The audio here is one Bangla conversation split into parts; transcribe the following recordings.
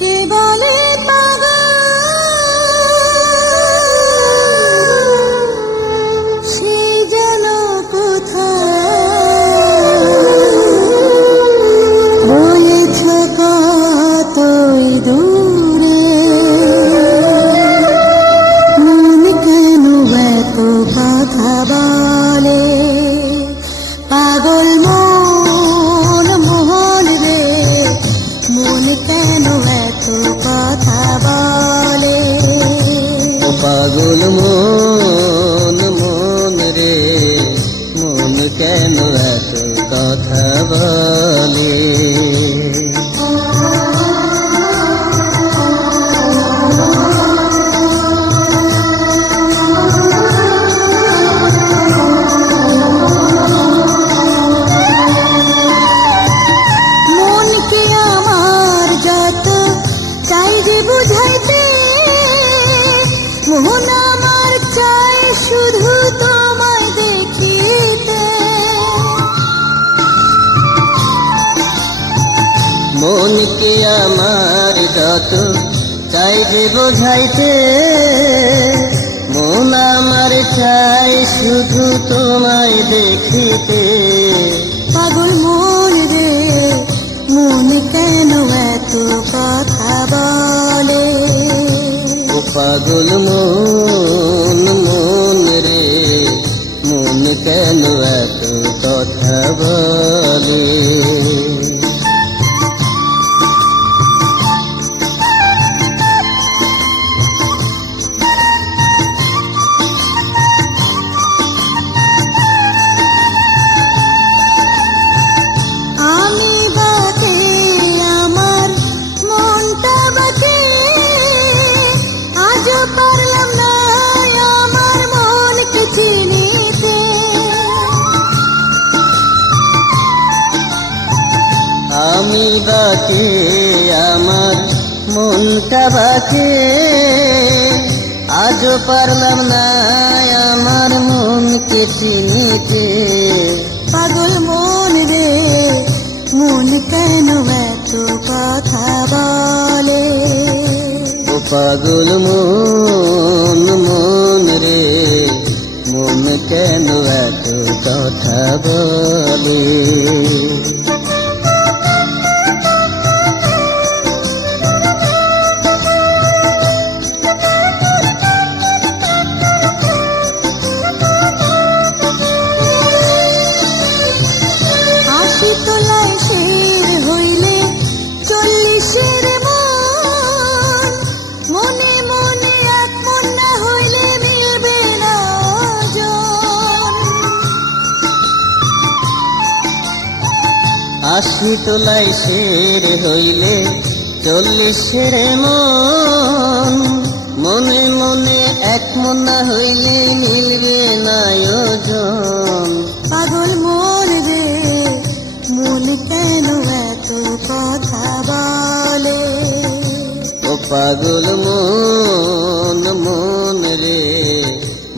কে বলে সে যেন কোথায় বলেছ কতই দূরে, মন কেন এত কথা বলে? পাগল মন মোহন রে, মন কেন এত কথা বলে? পাগল মন মন রে, মন কেন এত কথা বলে? মনকে আমার যত চাই যে বুঝাইতে, মন আমার চাই শুধু তোমায় দেখিতে। মনকে আমার যত চাই যে বোঝাইতে, মন আমার চাই শুধু তোমায় দেখিতে। পাগল মন রে, মন কেন এত কথা বলে? ও পাগল মন মন রে, মন কেন এত কথা বলে? আমি বাকে আমার মনটা বাকে, আজও পারলাম না আমার মনকে চিনিতে। আমি বাকে আমার মনটা বাকে, আজও পারলাম না আমার মনকে চিনিতে। পাগল মন রে, মন কেন এত কথা বলে? ও পাগল মন মন রে, মন কেন এত কথা বলে? আশি তোলায় শের হইলে 40-এর মন, মনে মনে এক মন না হইলে মিলবে না ওজন। 80 তোলায় শের হইলে 40-এর মন, মনে মনে এক মন না হইলে মিলবে না ওজন। পাগল মন রে, মন কেন এত কথা বলে? ও পাগল মন মন রে,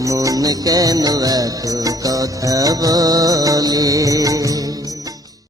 মন কেন এত কথা বলে?